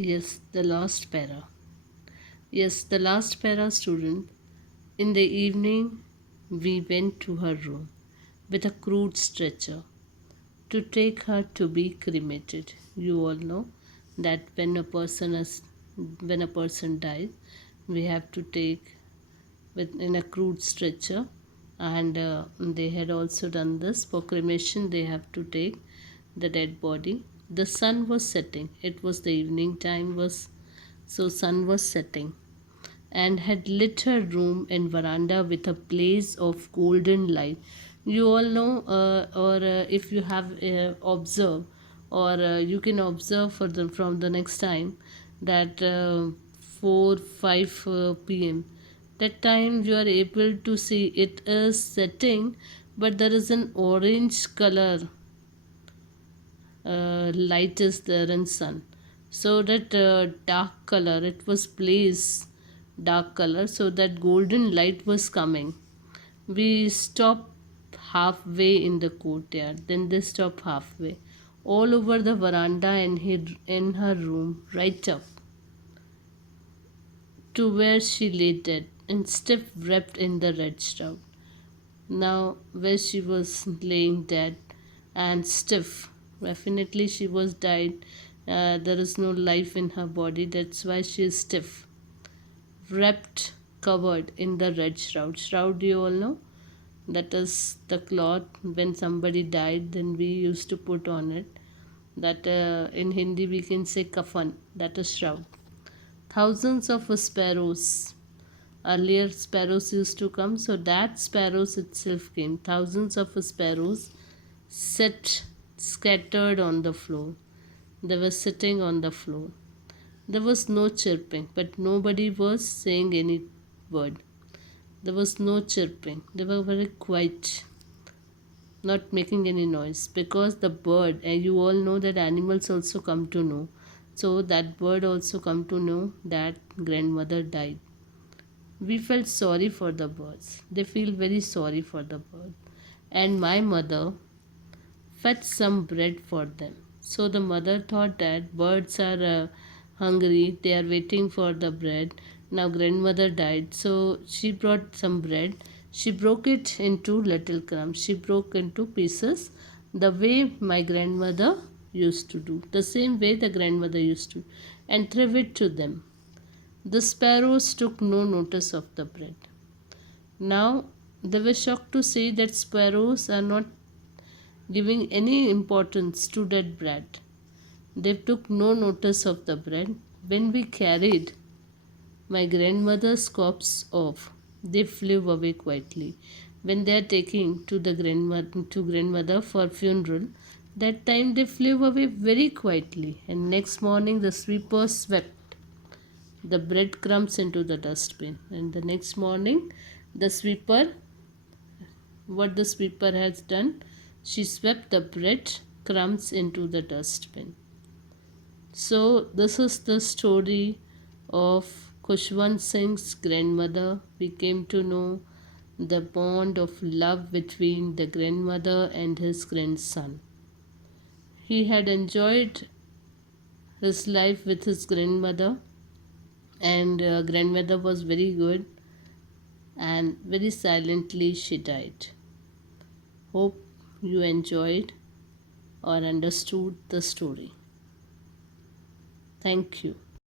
Yes, the last para. Yes, the last para student. In the evening, we went to her room with a crude stretcher to take her to be cremated. You all know that when a person dies, we have to take in a crude stretcher, and they had also done this for cremation. They have to take the dead body. The sun was setting. It was the evening time was so sun was setting and had lit her room and veranda with a blaze of golden light. You all know, or if you have observed, or you can observe from the next time that 4 5 p.m. That time you are able to see it is setting, but there is an orange color light is there in sun, so that dark color it was place dark color, so that golden light was coming. We stopped halfway in the courtyard, then they stopped halfway all over the veranda and hid in her room, right up to where she lay dead and stiff wrapped in the red shroud. Now where she was laying dead and stiff, definitely she was died. There is no life in her body, that's why she is stiff, wrapped, covered in the red shroud. You all know that is the cloth when somebody died, then we used to put on it that in Hindi we can say kafan, that is shroud. Thousands of sparrows, earlier sparrows used to come, so that sparrows itself came, thousands of sparrows set scattered on the floor. They were sitting on the floor. There was no chirping, but nobody was saying any word. There was no chirping, they were very quiet, not making any noise, because the bird, and you all know that animals also come to know, so that bird also come to know that grandmother died. We felt sorry for the birds. They feel very sorry for the bird. And my mother fetched some bread for them. So the mother thought that birds are hungry, they are waiting for the bread. Now grandmother died, so she brought some bread. She broke it into little crumbs. She broke into pieces the way my grandmother used to do, the same way the grandmother used to, and threw it to them. The sparrows took no notice of the bread. Now they were shocked to see that sparrows are not giving any importance to that bread. They took no notice of the bread. When we carried my grandmother's corpse off, they flew away quietly. When they are taking to the grandmother for funeral, that time they flew away very quietly. And next morning the sweeper swept the breadcrumbs into the dustbin. And the next morning, the sweeper, what the sweeper has done, she swept the bread crumbs into the dustbin. So this is the story of Khushwant Singh's grandmother. We came to know the bond of love between the grandmother and his grandson. He had enjoyed his life with his grandmother, and grandmother was very good, and very silently she died. Hope you enjoyed or understood the story. Thank you.